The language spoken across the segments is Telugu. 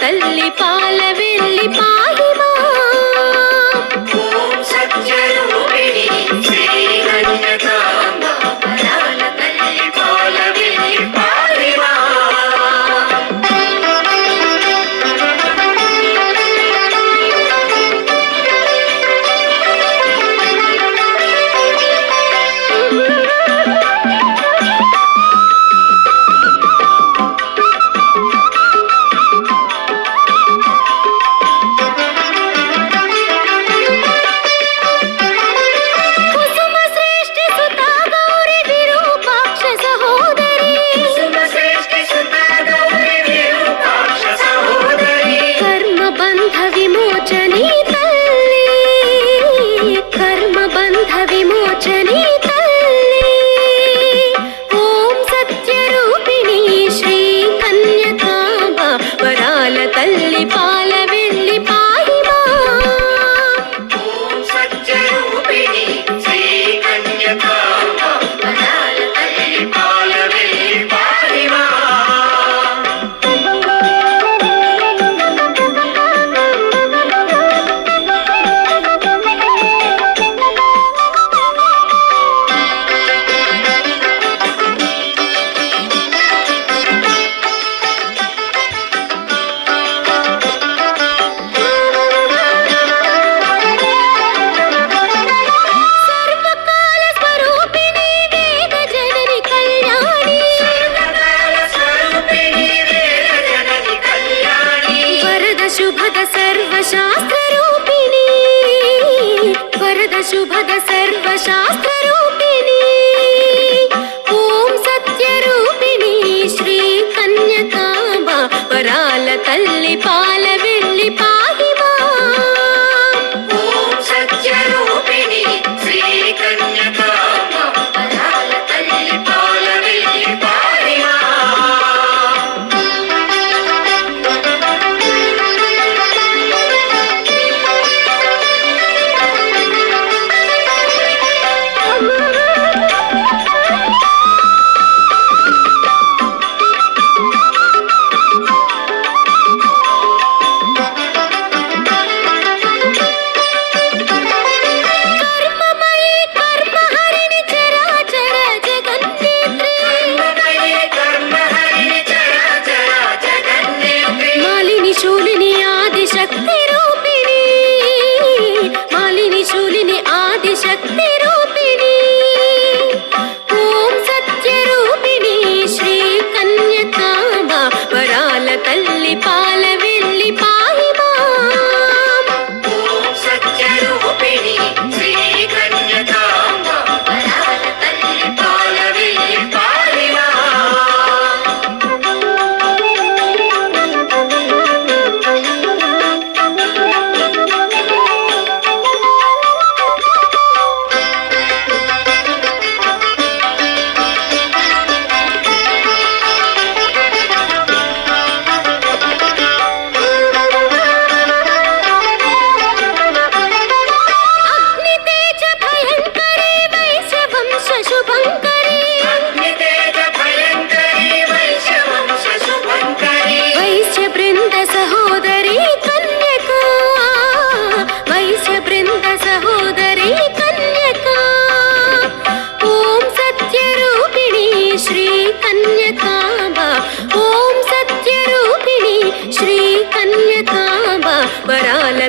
తల్లి పాల వెళ్ళి పాహిమా ఓం సత్యరూపిణి శ్రీ కన్యకాంబ వరాల తల్లి పాల వెళ్ళి పాహిమా शुभद सर्वशास्त्ररूपिणी ओम सत्यरूपिणी श्री कन्यकांब वराल तल्ली पाल वेल्ली पाहिमा ओम सत्यरूपिणी श्री कन्यकांब वराल तल्ली पाल वेल्ली पाहिमा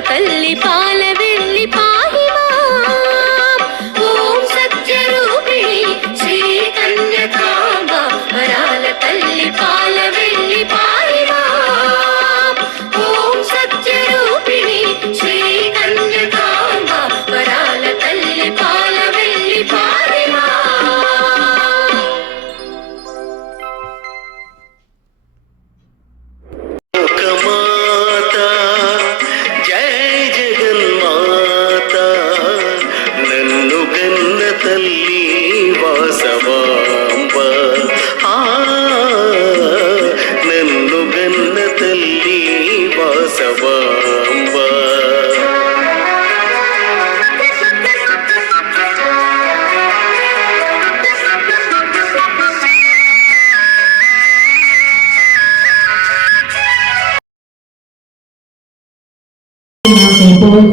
तल्ली पाल वेल्ली पाहिमा ओम सत्यरूपिणी श्री कन्यकांब वराल तल्ली पाल वेल्ली पाहिमा ओम सत्यरूपिणी श्री कन्यकांब वराल तल्ली पाल वेल्ली पाहिमा लोकमाता जय जगन्माता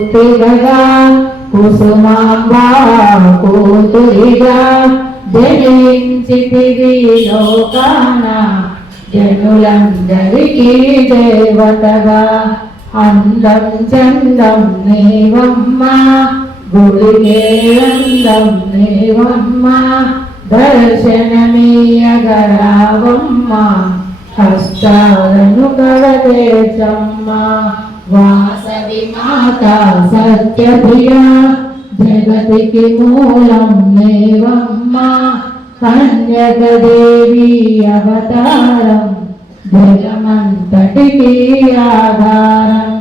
పుట్టినగా కుసుమాంబా కూతురిగా జయించితివి లోకాన జనులందరికీ దేవతగా అందం చందం నీవమ్మ గుడిగే అందం నీవమ్మ దర్శనమీయగరావమ్మ కష్టాలను కడదేశమ్మ వాసవి మాత సత్యప్రియ జగతికి మూలం నీవమ్మ కన్యకదేవి అవతారం జగమంతటికి ఆధారం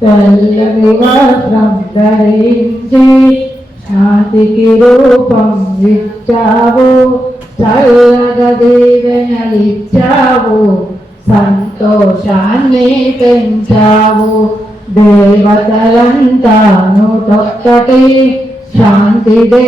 తెల్లని వస్త్రం ధరించి శాంతికి రూపం ఇచ్చావు చల్లగా దీవెనలిచ్చావు సంతోషాన్ని పెంచావు దేవతలంతా నూటొక్కటి శాంతి దే